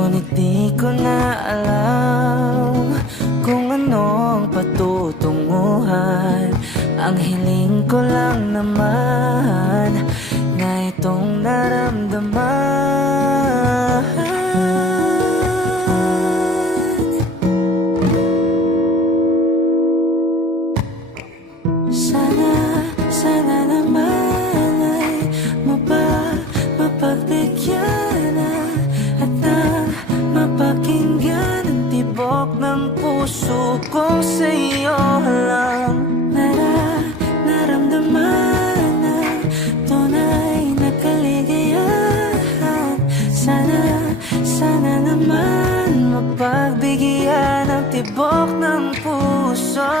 ngunit di ko na alam kung ano ang patutunguhan. Ang hiling ko lang naman na itong naramdaman. Sana naman ay mapagbigyan na at mapakinggan ang tibok ng puso kong sa'yo lang naramdaman na tunay na kaligayahan. Sana naman mapagbigyan ang tibok ng puso.